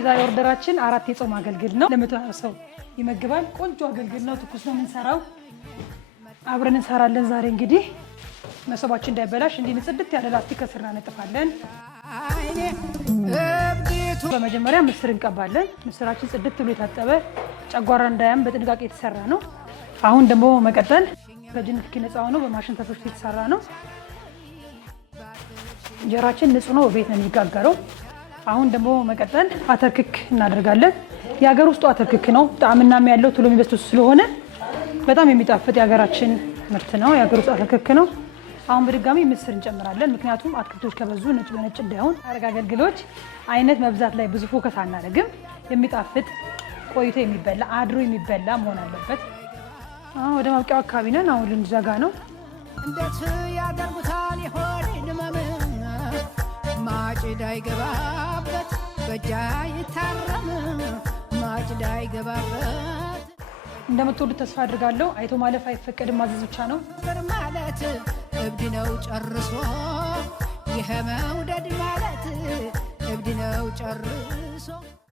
ዛሬ ኦርደራችን 4 የጾም አገልግል ነው። ለ120 ሰው ይመግባል። ቆንጆ አገልግል ነው። ትኩስ ነው የምንሰራው። አብረን እንሰራለን። ዛሬ እንግዲህ መሶባችን እንዳይበላሽ እንዲህ ጽድት ያለ ላስቲክ ከስር እናነጥፋለን። በመጀመሪያ ምስር እንቀባለን። ምስራችን ጽድት ብሎ የታጠበ ጨጓራ እንዳያም በጥንቃቄ የተሰራ ነው። አሁን ደግሞ መቀጠል ከጅንክ ነፃ ሆኖ በማሽን ተፈጭቶ የተሰራ ነው። እንጀራችን ንጹህ ነው፣ በቤት ነው የሚጋገረው። አሁን ደግሞ መቀጠል አተርክክ እናደርጋለን። የሀገር ውስጡ አተርክክ ነው። ጣዕምናም ያለው ቶሎ የሚበስል ስለሆነ በጣም የሚጣፍጥ የሀገራችን ምርት ነው። የሀገር ውስጥ አተርክክ ነው። አሁን በድጋሚ ምስር እንጨምራለን። ምክንያቱም አትክልቶች ከበዙ ነጭ በነጭ እንዳይሆን። አገልግሎች አይነት መብዛት ላይ ብዙ ፎከስ አናደርግም። የሚጣፍጥ ቆይቶ የሚበላ አድሮ የሚበላ መሆን አለበት። አሁን ወደ ማብቂያው አካባቢ ነን። አሁን ልንዘጋ ነው። እንዴት ያደርጉታል ይሆን ድመም ማጭዳ ይገባበት በጃ ይታረም ማጭዳ ይገባበት። እንደምትወዱት ተስፋ አድርጋለሁ። አይቶ ማለፍ አይፈቀድም፣ ማዘዝ ብቻ ነው። ማለት እብድ ነው ጨርሶ ይሄ መውደድ ማለት እብድ ነው ጨርሶ